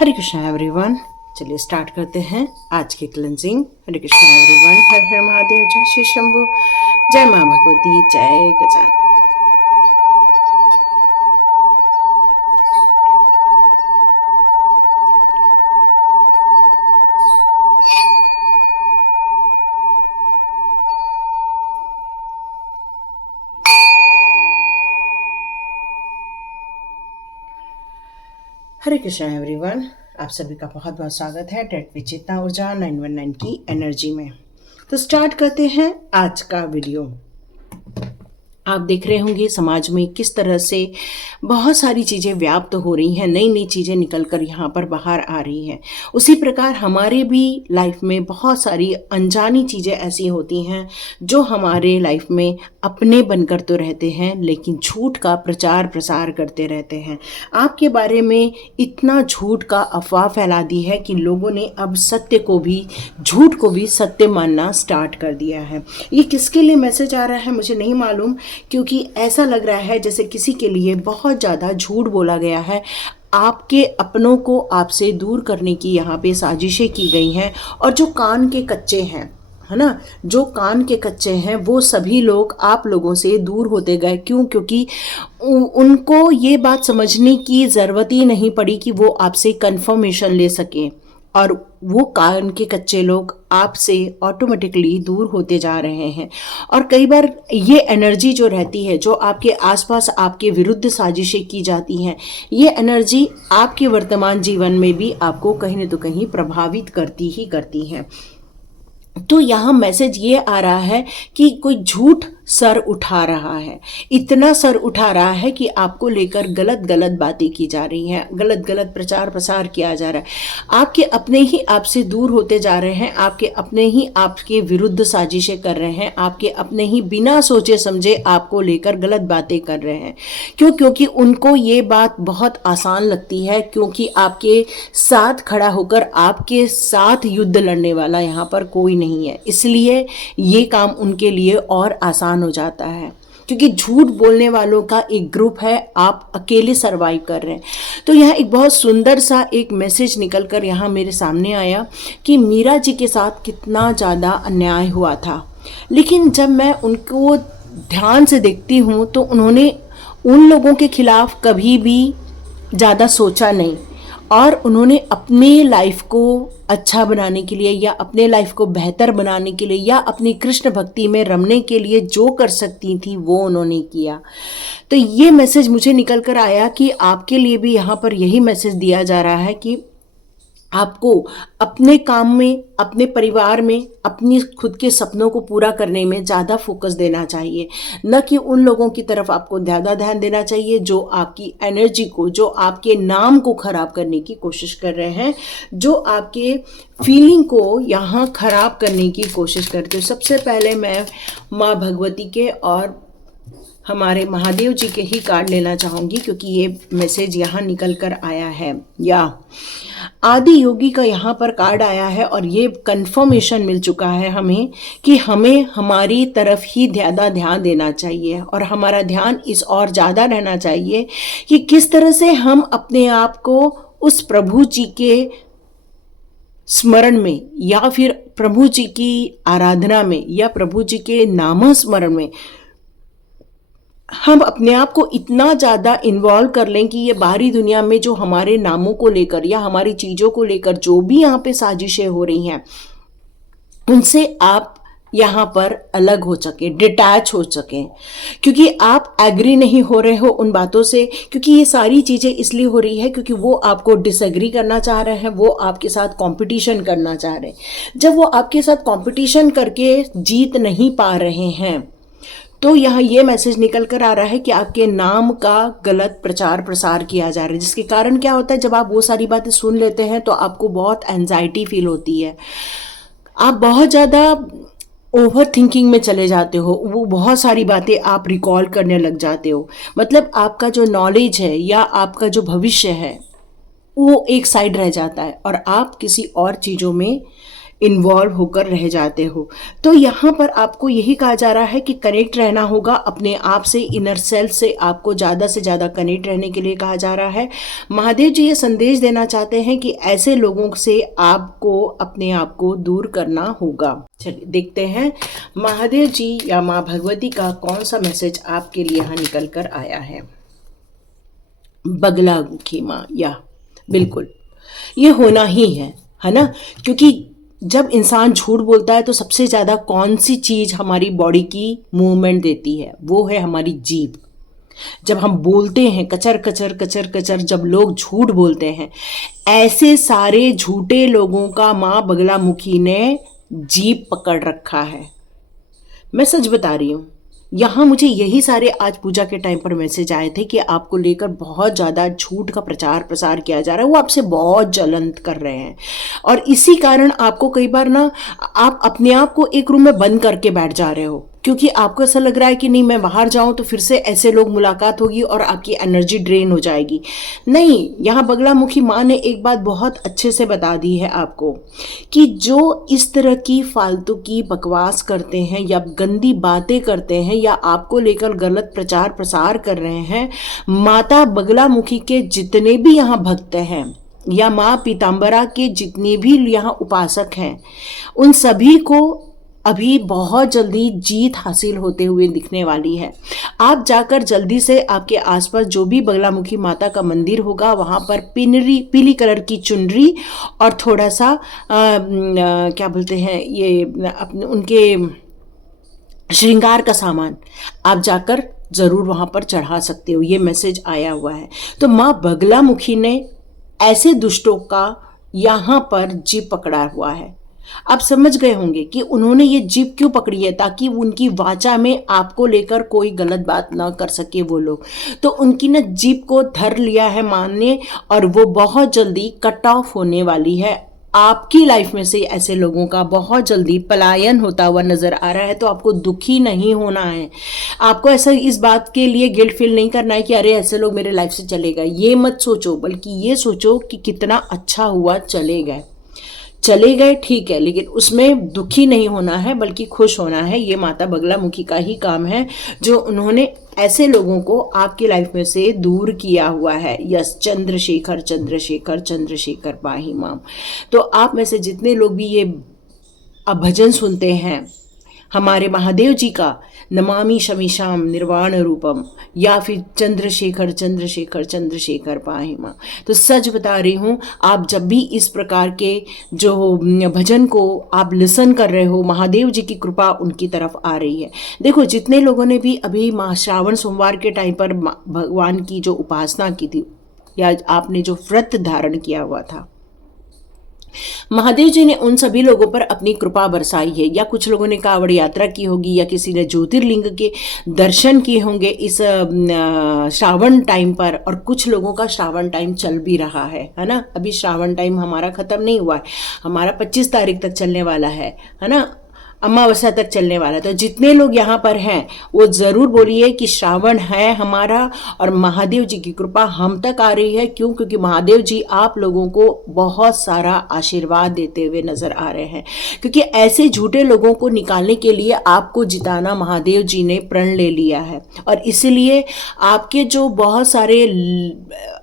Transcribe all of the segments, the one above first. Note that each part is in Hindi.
हरे कृष्णा एवरीवन। चलिए स्टार्ट करते हैं आज की क्लेंजिंग। हरे कृष्णा एवरीवन। हर हर महादेव। जय श्री शंभू। जय माँ भगवती। जय गजानन। हरे कृष्णा एवरीवन। आप सभी का बहुत बहुत स्वागत है टेट विचेतना ऊर्जा 919 की एनर्जी में। तो स्टार्ट करते हैं आज का वीडियो। आप देख रहे होंगे समाज में किस तरह से बहुत सारी चीज़ें व्याप्त हो रही हैं, नई नई चीज़ें निकल कर यहाँ पर बाहर आ रही हैं। उसी प्रकार हमारे भी लाइफ में बहुत सारी अनजानी चीज़ें ऐसी होती हैं जो हमारे लाइफ में अपने बनकर तो रहते हैं लेकिन झूठ का प्रचार प्रसार करते रहते हैं। आपके बारे में इतना झूठ का अफवाह फैला दी है कि लोगों ने अब सत्य को भी, झूठ को भी सत्य मानना स्टार्ट कर दिया है। ये किसके लिए मैसेज आ रहा है मुझे नहीं मालूम, क्योंकि ऐसा लग रहा है जैसे किसी के लिए बहुत ज़्यादा झूठ बोला गया है। आपके अपनों को आपसे दूर करने की यहाँ पे साजिशें की गई हैं। और जो कान के कच्चे हैं, है ना, जो कान के कच्चे हैं वो सभी लोग आप लोगों से दूर होते गए। क्यों? क्योंकि उनको ये बात समझने की ज़रूरत ही नहीं पड़ी कि वो आपसे कंफर्मेशन ले सकें, और वो कान के कच्चे लोग आपसे ऑटोमेटिकली दूर होते जा रहे हैं। और कई बार ये एनर्जी जो रहती है, जो आपके आसपास आपके विरुद्ध साजिशें की जाती हैं, ये एनर्जी आपके वर्तमान जीवन में भी आपको कहीं न तो कहीं प्रभावित करती ही करती हैं। तो यहाँ मैसेज ये आ रहा है कि कोई झूठ सर उठा रहा है, इतना सर उठा रहा है कि आपको लेकर गलत गलत बातें की जा रही हैं, गलत गलत प्रचार प्रसार किया जा रहा है। आपके अपने ही आपसे दूर होते जा रहे हैं, आपके अपने ही आपके विरुद्ध साजिशें कर रहे हैं, आपके अपने ही बिना सोचे समझे आपको लेकर गलत बातें कर रहे हैं। क्यों? क्योंकि उनको ये बात बहुत आसान लगती है, क्योंकि आपके साथ खड़ा होकर आपके साथ युद्ध लड़ने वाला यहाँ पर कोई नहीं है, इसलिए ये काम उनके लिए और आसान हो जाता है। क्योंकि झूठ बोलने वालों का एक ग्रुप है, आप अकेले सरवाइव कर रहे हैं। तो यहाँ एक बहुत सुंदर सा एक मैसेज निकल कर यहाँ मेरे सामने आया कि मीरा जी के साथ कितना ज़्यादा अन्याय हुआ था, लेकिन जब मैं उनको ध्यान से देखती हूँ तो उन्होंने उन लोगों के खिलाफ कभी भी ज़्यादा सोचा नहीं, और उन्होंने अपने लाइफ को अच्छा बनाने के लिए या अपने लाइफ को बेहतर बनाने के लिए या अपनी कृष्ण भक्ति में रमने के लिए जो कर सकती थी वो उन्होंने किया। तो ये मैसेज मुझे निकल कर आया कि आपके लिए भी यहाँ पर यही मैसेज दिया जा रहा है कि आपको अपने काम में, अपने परिवार में, अपनी खुद के सपनों को पूरा करने में ज़्यादा फोकस देना चाहिए, न कि उन लोगों की तरफ आपको ज़्यादा ध्यान देना चाहिए जो आपकी एनर्जी को, जो आपके नाम को खराब करने की कोशिश कर रहे हैं, जो आपके फीलिंग को यहाँ खराब करने की कोशिश करते हो। सबसे पहले मैं माँ भगवती के और हमारे महादेव जी के ही कार्ड लेना चाहूँगी, क्योंकि ये मैसेज यहाँ निकल कर आया है। या आदि योगी का यहाँ पर कार्ड आया है और ये कंफर्मेशन मिल चुका है हमें कि हमें हमारी तरफ ही ज़्यादा ध्यान देना चाहिए, और हमारा ध्यान इस और ज़्यादा रहना चाहिए कि किस तरह से हम अपने आप को उस प्रभु जी के स्मरण में, या फिर प्रभु जी की आराधना में, या प्रभु जी के नाम स्मरण में हम अपने आप को इतना ज़्यादा इन्वॉल्व कर लें कि ये बाहरी दुनिया में जो हमारे नामों को लेकर या हमारी चीज़ों को लेकर जो भी यहाँ पे साजिशें हो रही हैं, उनसे आप यहाँ पर अलग हो सकें, डिटैच हो सकें। क्योंकि आप एग्री नहीं हो रहे हो उन बातों से, क्योंकि ये सारी चीज़ें इसलिए हो रही है क्योंकि वो आपको डिसएग्री करना चाह रहे हैं, वो आपके साथ कंपटीशन करना चाह रहे हैं। जब वो आपके साथ कंपटीशन करके जीत नहीं पा रहे हैं, तो यहाँ ये मैसेज निकल कर आ रहा है कि आपके नाम का गलत प्रचार प्रसार किया जा रहा है, जिसके कारण क्या होता है, जब आप वो सारी बातें सुन लेते हैं तो आपको बहुत एंजाइटी फील होती है, आप बहुत ज़्यादा ओवर थिंकिंग में चले जाते हो, वो बहुत सारी बातें आप रिकॉल करने लग जाते हो। मतलब आपका जो नॉलेज है या आपका जो भविष्य है वो एक साइड रह जाता है और आप किसी और चीज़ों में इन्वॉल्व होकर रह जाते हो। तो यहाँ पर आपको यही कहा जा रहा है कि कनेक्ट रहना होगा अपने आप से, इनर सेल्फ से आपको ज़्यादा से ज़्यादा कनेक्ट रहने के लिए कहा जा रहा है। महादेव जी ये संदेश देना चाहते हैं कि ऐसे लोगों से आपको अपने आप को दूर करना होगा। चलिए देखते हैं महादेव जी या माँ भगवती का कौन सा मैसेज आपके लिए यहाँ निकल कर आया है। बगलामुखी माँ, या बिल्कुल ये होना ही है ना, क्योंकि जब इंसान झूठ बोलता है तो सबसे ज़्यादा कौन सी चीज़ हमारी बॉडी की मूवमेंट देती है, वो है हमारी जीभ। जब हम बोलते हैं कचर कचर कचर कचर, जब लोग झूठ बोलते हैं, ऐसे सारे झूठे लोगों का माँ बगलामुखी ने जीभ पकड़ रखा है। मैं सच बता रही हूँ। यहाँ मुझे यही सारे आज पूजा के टाइम पर मैसेज आए थे कि आपको लेकर बहुत ज़्यादा झूठ का प्रचार प्रसार किया जा रहा है, वो आपसे बहुत जलन कर रहे हैं और इसी कारण आपको कई बार ना आप अपने आप को एक रूम में बंद करके बैठ जा रहे हो, क्योंकि आपको ऐसा लग रहा है कि नहीं मैं बाहर जाऊं तो फिर से ऐसे लोग मुलाकात होगी और आपकी एनर्जी ड्रेन हो जाएगी। नहीं, यहाँ बगलामुखी माँ ने एक बात बहुत अच्छे से बता दी है आपको कि जो इस तरह की फालतू की बकवास करते हैं या गंदी बातें करते हैं या आपको लेकर गलत प्रचार प्रसार कर रहे हैं, माता बगलामुखी के जितने भी यहाँ भक्त हैं या माँ पीताम्बरा के जितने भी यहाँ उपासक हैं, उन सभी को अभी बहुत जल्दी जीत हासिल होते हुए दिखने वाली है। आप जाकर जल्दी से आपके आसपास जो भी बगलामुखी माता का मंदिर होगा वहाँ पर पीली कलर की चुनरी और थोड़ा सा क्या बोलते हैं ये अपने उनके श्रृंगार का सामान आप जाकर ज़रूर वहाँ पर चढ़ा सकते हो। ये मैसेज आया हुआ है। तो माँ बगलामुखी ने ऐसे दुष्टों का यहाँ पर जीभ पकड़ा हुआ है। आप समझ गए होंगे कि उन्होंने ये जीभ क्यों पकड़ी है, ताकि उनकी वाचा में आपको लेकर कोई गलत बात ना कर सके वो लोग। तो उनकी ना जीभ को धर लिया है मां ने और वो बहुत जल्दी कट ऑफ होने वाली है। आपकी लाइफ में से ऐसे लोगों का बहुत जल्दी पलायन होता हुआ नजर आ रहा है। तो आपको दुखी नहीं होना है, आपको ऐसा इस बात के लिए गिल्ट फील नहीं करना है कि अरे ऐसे लोग मेरे लाइफ से चले गए, ये मत सोचो, बल्कि ये सोचो कि कितना अच्छा हुआ चले गए ठीक है, लेकिन उसमें दुखी नहीं होना है बल्कि खुश होना है। ये माता बगलामुखी का ही काम है जो उन्होंने ऐसे लोगों को आपकी लाइफ में से दूर किया हुआ है। यस, चंद्रशेखर चंद्रशेखर चंद्रशेखर पाहि माम। तो आप में से जितने लोग भी ये भजन सुनते हैं हमारे महादेव जी का, नमामि शमीशाम निर्वाण रूपम, या फिर चंद्रशेखर चंद्रशेखर चंद्रशेखर पाहि मां, तो सच बता रही हूँ, आप जब भी इस प्रकार के जो भजन को आप लिसन कर रहे हो, महादेव जी की कृपा उनकी तरफ आ रही है। देखो, जितने लोगों ने भी अभी श्रावण सोमवार के टाइम पर भगवान की जो उपासना की थी या आपने जो व्रत धारण किया हुआ था, महादेव जी ने उन सभी लोगों पर अपनी कृपा बरसाई है। या कुछ लोगों ने कांवड़ यात्रा की होगी या किसी ने ज्योतिर्लिंग के दर्शन किए होंगे इस श्रावण टाइम पर, और कुछ लोगों का श्रावण टाइम चल भी रहा है ना। अभी श्रावण टाइम हमारा खत्म नहीं हुआ है, हमारा 25 तारीख तक चलने वाला है ना, अमावस्या तक चलने वाला है। तो जितने लोग यहाँ पर हैं वो ज़रूर बोलिए कि श्रावण है हमारा और महादेव जी की कृपा हम तक आ रही है। क्यों? क्योंकि महादेव जी आप लोगों को बहुत सारा आशीर्वाद देते हुए नजर आ रहे हैं, क्योंकि ऐसे झूठे लोगों को निकालने के लिए आपको जिताना महादेव जी ने प्रण ले लिया है। और इसलिए आपके जो बहुत सारे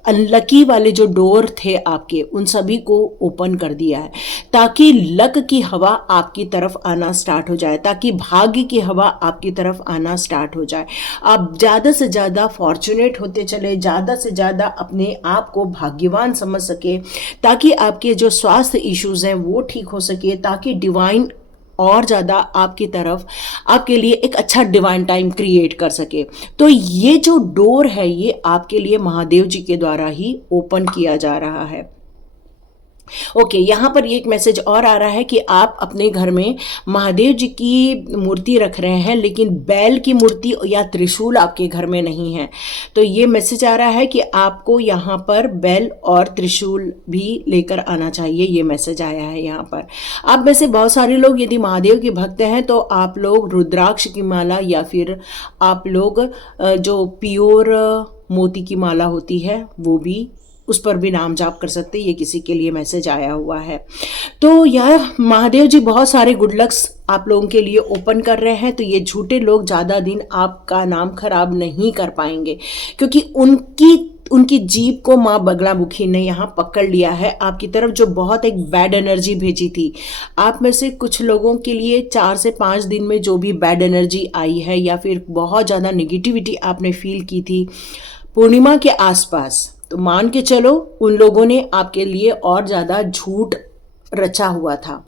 अनलकी वाले जो डोर थे आपके, उन सभी को ओपन कर दिया है, ताकि लक की हवा आपकी तरफ आना स्टार्ट हो जाए, ताकि भाग्य की हवा आपकी तरफ आना स्टार्ट हो जाए। आप ज़्यादा से ज़्यादा फॉर्चुनेट होते चले, ज़्यादा से ज़्यादा अपने आप को भाग्यवान समझ सके, ताकि आपके जो स्वास्थ्य इश्यूज़ हैं वो ठीक हो सके, ताकि डिवाइन और ज़्यादा आपकी तरफ आपके लिए एक अच्छा डिवाइन टाइम क्रिएट कर सके। तो ये जो डोर है ये आपके लिए महादेव जी के द्वारा ही ओपन किया जा रहा है। ओके, यहाँ पर एक मैसेज और आ रहा है कि आप अपने घर में महादेव जी की मूर्ति रख रहे हैं, लेकिन बैल की मूर्ति या त्रिशूल आपके घर में नहीं है। तो ये मैसेज आ रहा है कि आपको यहाँ पर बैल और त्रिशूल भी लेकर आना चाहिए। ये मैसेज आया है यहाँ पर। आप में से बहुत सारे लोग यदि महादेव के भक्त हैं तो आप लोग रुद्राक्ष की माला या फिर आप लोग जो प्योर मोती की माला होती है वो भी उस पर भी नाम जाप कर सकते हैं। ये किसी के लिए मैसेज आया हुआ है। तो यह महादेव जी बहुत सारे गुड लक्स आप लोगों के लिए ओपन कर रहे हैं। तो ये झूठे लोग ज़्यादा दिन आपका नाम खराब नहीं कर पाएंगे, क्योंकि उनकी जीभ को माँ बगलामुखी ने यहाँ पकड़ लिया है आपकी तरफ, जो बहुत एक बैड एनर्जी भेजी थी। आप में से कुछ लोगों के लिए 4 से 5 दिन में जो भी बैड एनर्जी आई है या फिर बहुत ज़्यादा निगेटिविटी आपने फील की थी पूर्णिमा के आसपास, तो मान के चलो उन लोगों ने आपके लिए और ज़्यादा झूठ रचा हुआ था।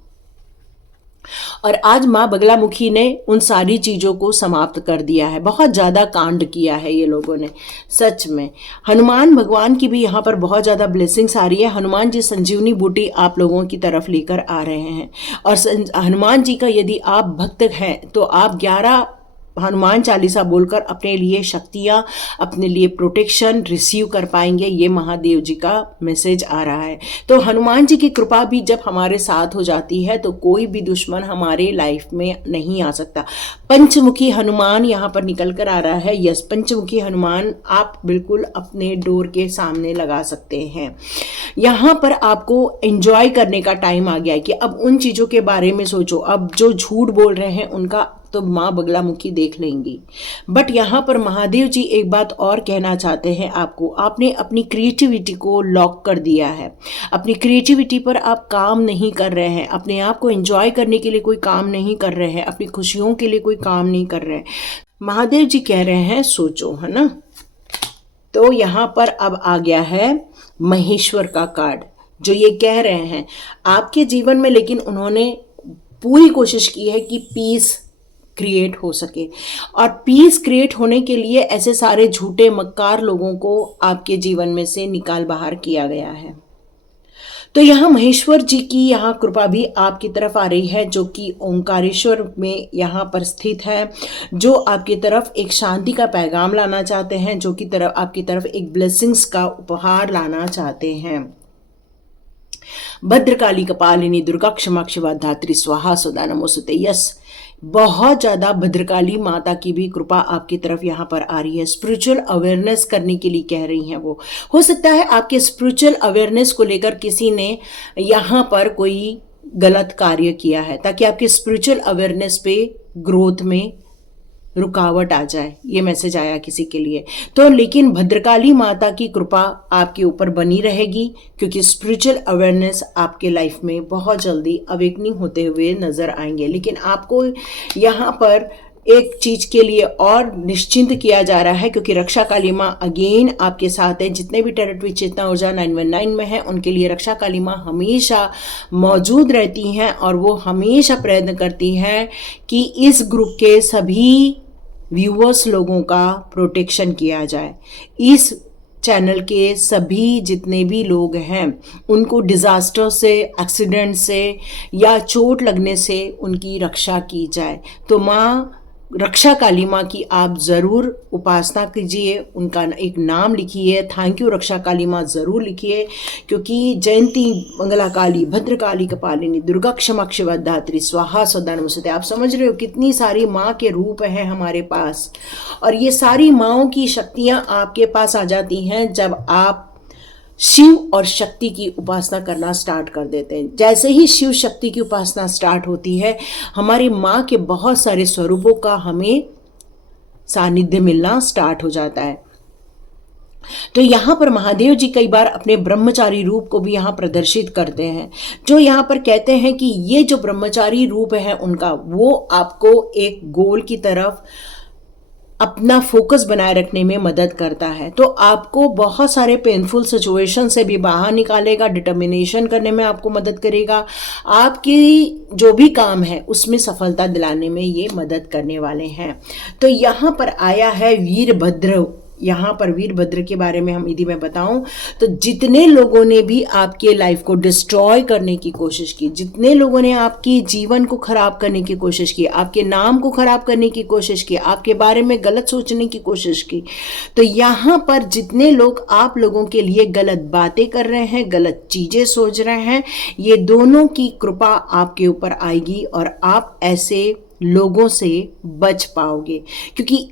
और आज माँ बगलामुखी ने उन सारी चीज़ों को समाप्त कर दिया है। बहुत ज़्यादा कांड किया है ये लोगों ने, सच में। हनुमान भगवान की भी यहाँ पर बहुत ज़्यादा ब्लेसिंग्स आ रही है। हनुमान जी संजीवनी बूटी आप लोगों की तरफ लेकर आ रहे हैं। और हनुमान जी का यदि आप भक्त हैं तो आप 11 हनुमान चालीसा बोलकर अपने लिए शक्तियाँ, अपने लिए प्रोटेक्शन रिसीव कर पाएंगे। ये महादेव जी का मैसेज आ रहा है। तो हनुमान जी की कृपा भी जब हमारे साथ हो जाती है तो कोई भी दुश्मन हमारे लाइफ में नहीं आ सकता। पंचमुखी हनुमान यहाँ पर निकल कर आ रहा है। यस, पंचमुखी हनुमान आप बिल्कुल अपने डोर के सामने लगा सकते हैं। यहाँ पर आपको एंजॉय करने का टाइम आ गया है कि अब उन चीज़ों के बारे में सोचो। अब जो झूठ बोल रहे हैं उनका तो माँ बगलामुखी देख लेंगी। बट यहाँ पर महादेव जी एक बात और कहना चाहते हैं आपको। आपने अपनी क्रिएटिविटी को लॉक कर दिया है। अपनी क्रिएटिविटी पर आप काम नहीं कर रहे हैं। अपने आप को एंजॉय करने के लिए कोई काम नहीं कर रहे हैं। अपनी खुशियों के लिए कोई काम नहीं कर रहे हैं। महादेव जी कह रहे हैं सोचो, है ना। तो यहाँ पर अब आ गया है महेश्वर का कार्ड, जो ये कह रहे हैं आपके जीवन में, लेकिन उन्होंने पूरी कोशिश की है कि पीस क्रिएट हो सके। और पीस क्रिएट होने के लिए ऐसे सारे झूठे मक्कार लोगों को आपके जीवन में से निकाल बाहर किया गया है। तो यहाँ महेश्वर जी की यहाँ कृपा भी आपकी तरफ आ रही है, जो कि ओंकारेश्वर में यहाँ पर स्थित है, जो आपकी तरफ एक शांति का पैगाम लाना चाहते हैं, जो कि आपकी तरफ एक ब्लेसिंग्स का उपहार लाना चाहते हैं। भद्रकाली कपालिनी दुर्गा क्षमा शिवा धात्री स्वाहा सदा नमोस्तुते। यस, बहुत ज़्यादा भद्रकाली माता की भी कृपा आपकी तरफ यहाँ पर आ रही है। स्पिरिचुअल अवेयरनेस करने के लिए कह रही हैं वो। हो सकता है आपके स्पिरिचुअल अवेयरनेस को लेकर किसी ने यहाँ पर कोई गलत कार्य किया है, ताकि आपके स्पिरिचुअल अवेयरनेस पे ग्रोथ में रुकावट आ जाए। ये मैसेज आया किसी के लिए। तो लेकिन भद्रकाली माता की कृपा आपके ऊपर बनी रहेगी, क्योंकि स्पिरिचुअल अवेयरनेस आपके लाइफ में बहुत जल्दी अवेकनिंग होते हुए नजर आएंगे। लेकिन आपको यहाँ पर एक चीज के लिए और निश्चिंत किया जा रहा है, क्योंकि रक्षा काली माँ अगेन आपके साथ है। जितने भी टेरिटरी चेतना ऊर्जा 919 में है, उनके लिए रक्षा काली माँ हमेशा मौजूद रहती हैं। और वो हमेशा प्रयत्न करती हैं कि इस ग्रुप के सभी व्यूअर्स लोगों का प्रोटेक्शन किया जाए। इस चैनल के सभी जितने भी लोग हैं उनको डिज़ास्टर से, एक्सीडेंट से या चोट लगने से उनकी रक्षा की जाए। तो माँ रक्षा काली माँ की आप ज़रूर उपासना कीजिए। उनका एक नाम लिखिए, थैंक यू रक्षा काली माँ ज़रूर लिखिए, क्योंकि जयंती मंगला काली भद्रकाली कपालिनी दुर्गा क्षमा शिवा धात्री स्वाहा सदा नमोस्तुते। आप समझ रहे हो कितनी सारी माँ के रूप हैं हमारे पास। और ये सारी माँओं की शक्तियाँ आपके पास आ जाती हैं जब आप शिव और शक्ति की उपासना करना स्टार्ट कर देते हैं। जैसे ही शिव शक्ति की उपासना स्टार्ट होती है, हमारी माँ के बहुत सारे स्वरूपों का हमें सानिध्य मिलना स्टार्ट हो जाता है। तो यहाँ पर महादेव जी कई बार अपने ब्रह्मचारी रूप को भी यहाँ प्रदर्शित करते हैं, जो यहाँ पर कहते हैं कि ये जो ब्रह्मचारी रूप है उनका, वो आपको एक गोल की तरफ अपना फोकस बनाए रखने में मदद करता है। तो आपको बहुत सारे पेनफुल सिचुएशन से भी बाहर निकालेगा, डिटर्मिनेशन करने में आपको मदद करेगा। आपकी जो भी काम है उसमें सफलता दिलाने में ये मदद करने वाले हैं। तो यहाँ पर आया है वीरभद्र। यहाँ पर वीरभद्र के बारे में यदि मैं बताऊं तो जितने लोगों ने भी आपके लाइफ को डिस्ट्रॉय करने की कोशिश की, जितने लोगों ने आपकी जीवन को खराब करने की कोशिश की, आपके नाम को खराब करने की कोशिश की, आपके बारे में गलत सोचने की कोशिश की, तो यहाँ पर जितने लोग आप लोगों के लिए गलत बातें कर रहे हैं, गलत चीजें सोच रहे हैं, ये दोनों की कृपा आपके ऊपर आएगी और आप ऐसे लोगों से बच पाओगे। क्योंकि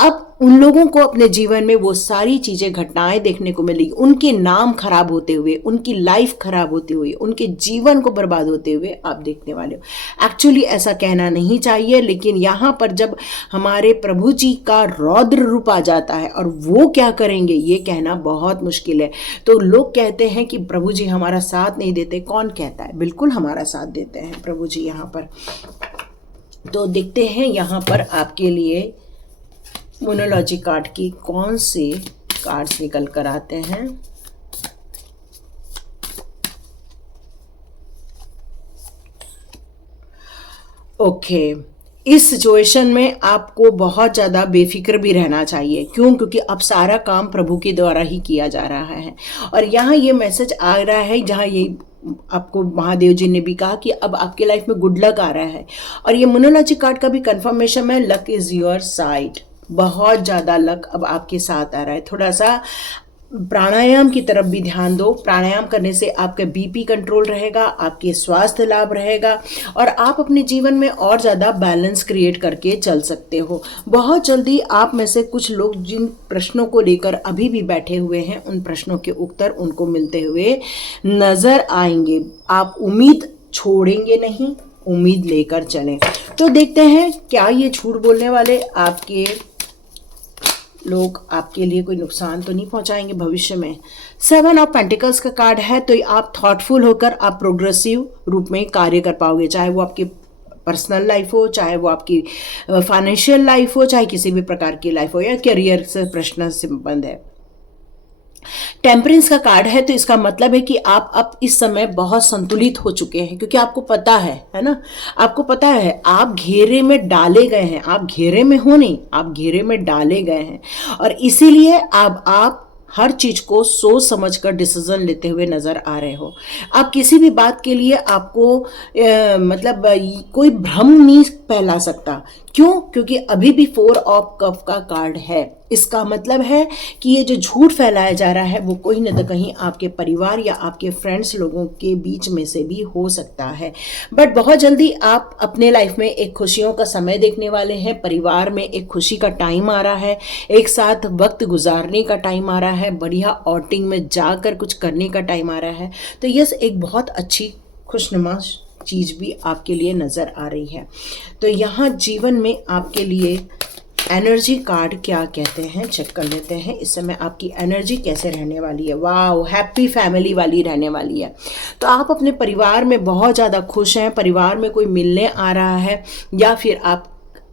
अब उन लोगों को अपने जीवन में वो सारी चीज़ें, घटनाएं देखने को मिली, उनके नाम खराब होते हुए, उनकी लाइफ खराब होते हुए, उनके जीवन को बर्बाद होते हुए आप देखने वाले हो। एक्चुअली ऐसा कहना नहीं चाहिए, लेकिन यहाँ पर जब हमारे प्रभु जी का रौद्र रूप आ जाता है और वो क्या करेंगे ये कहना बहुत मुश्किल है। तो लोग कहते हैं कि प्रभु जी हमारा साथ नहीं देते। कौन कहता है? बिल्कुल हमारा साथ देते हैं प्रभु जी यहाँ पर। तो देखते हैं यहाँ पर आपके लिए मोनोलॉजी कार्ड की कौन से कार्ड्स निकल कर आते हैं। ओके, इस सिचुएशन में आपको बहुत ज़्यादा बेफिक्र भी रहना चाहिए। क्यों? क्योंकि अब सारा काम प्रभु के द्वारा ही किया जा रहा है। और यहाँ ये मैसेज आ रहा है, जहाँ ये आपको महादेव जी ने भी कहा कि अब आपके लाइफ में गुड लक आ रहा है। और ये मोनोलॉजी कार्ड का भी कंफर्मेशन है, लक इज़ योर साइड। बहुत ज़्यादा लक अब आपके साथ आ रहा है। थोड़ा सा प्राणायाम की तरफ भी ध्यान दो। प्राणायाम करने से आपका बीपी कंट्रोल रहेगा, आपके स्वास्थ्य लाभ रहेगा और आप अपने जीवन में और ज़्यादा बैलेंस क्रिएट करके चल सकते हो। बहुत जल्दी आप में से कुछ लोग जिन प्रश्नों को लेकर अभी भी बैठे हुए हैं, उन प्रश्नों के उत्तर उनको मिलते हुए नज़र आएंगे। आप उम्मीद छोड़ेंगे नहीं, उम्मीद लेकर चलें। तो देखते हैं क्या ये झूठ बोलने वाले आपके लोग आपके लिए कोई नुकसान तो नहीं पहुंचाएंगे भविष्य में। 7 ऑफ पेंटिकल्स का कार्ड है, तो आप थॉटफुल होकर आप प्रोग्रेसिव रूप में कार्य कर पाओगे, चाहे वो आपकी पर्सनल लाइफ हो, चाहे वो आपकी फाइनेंशियल लाइफ हो, चाहे किसी भी प्रकार की लाइफ हो या करियर से प्रश्न से संबंध है। टेम्परेंस का कार्ड है, तो इसका मतलब है कि आप अब इस समय बहुत संतुलित हो चुके हैं, क्योंकि आपको पता है ना, आपको पता है आप घेरे में डाले गए हैं। आप घेरे में हो नहीं, आप घेरे में डाले गए हैं और इसीलिए अब आप हर चीज को सोच समझकर डिसीजन लेते हुए नजर आ रहे हो। आप किसी भी बात के लिए आपको मतलब कोई भ्रम नहीं फैला सकता। क्यों? क्योंकि अभी भी 4 ऑफ कप का कार्ड है। इसका मतलब है कि ये जो झूठ फैलाया जा रहा है वो कहीं न कहीं आपके परिवार या आपके फ्रेंड्स लोगों के बीच में से भी हो सकता है। बट बहुत जल्दी आप अपने लाइफ में एक खुशियों का समय देखने वाले हैं। परिवार में एक खुशी का टाइम आ रहा है, एक साथ वक्त गुजारने का टाइम आ रहा है, बढ़िया आउटिंग में जाकर कुछ करने का टाइम आ रहा है। तो यस, एक बहुत अच्छी खुशनुमा चीज़ भी आपके लिए नज़र आ रही है। तो यहाँ जीवन में आपके लिए एनर्जी कार्ड क्या कहते हैं चेक कर लेते हैं। इस समय आपकी एनर्जी कैसे रहने वाली है। वाह, हैप्पी फैमिली वाली रहने वाली है। तो आप अपने परिवार में बहुत ज़्यादा खुश हैं। परिवार में कोई मिलने आ रहा है या फिर आप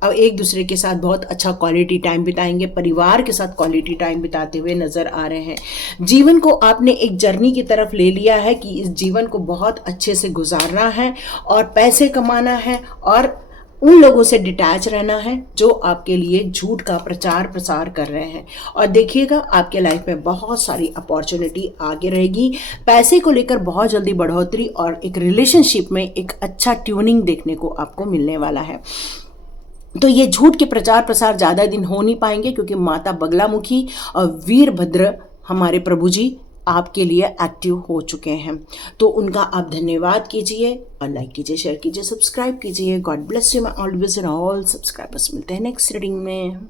एक दूसरे के साथ बहुत अच्छा क्वालिटी टाइम बिताएंगे। परिवार के साथ क्वालिटी टाइम बिताते हुए नज़र आ रहे हैं। जीवन को आपने एक जर्नी की तरफ ले लिया है कि इस जीवन को बहुत अच्छे से गुजारना है और पैसे कमाना है और उन लोगों से डिटैच रहना है जो आपके लिए झूठ का प्रचार प्रसार कर रहे हैं। और देखिएगा आपके लाइफ में बहुत सारी अपॉर्चुनिटी आगे रहेगी। पैसे को लेकर बहुत जल्दी बढ़ोतरी और एक रिलेशनशिप में एक अच्छा ट्यूनिंग देखने को आपको मिलने वाला है। तो ये झूठ के प्रचार प्रसार ज़्यादा दिन हो नहीं पाएंगे, क्योंकि माता बगलामुखी और वीरभद्र हमारे प्रभु जी आपके लिए एक्टिव हो चुके हैं। तो उनका आप धन्यवाद कीजिए और लाइक कीजिए, शेयर कीजिए, सब्सक्राइब कीजिए। God bless you my always and all subscribers. मिलते हैं नेक्स्ट रीडिंग में।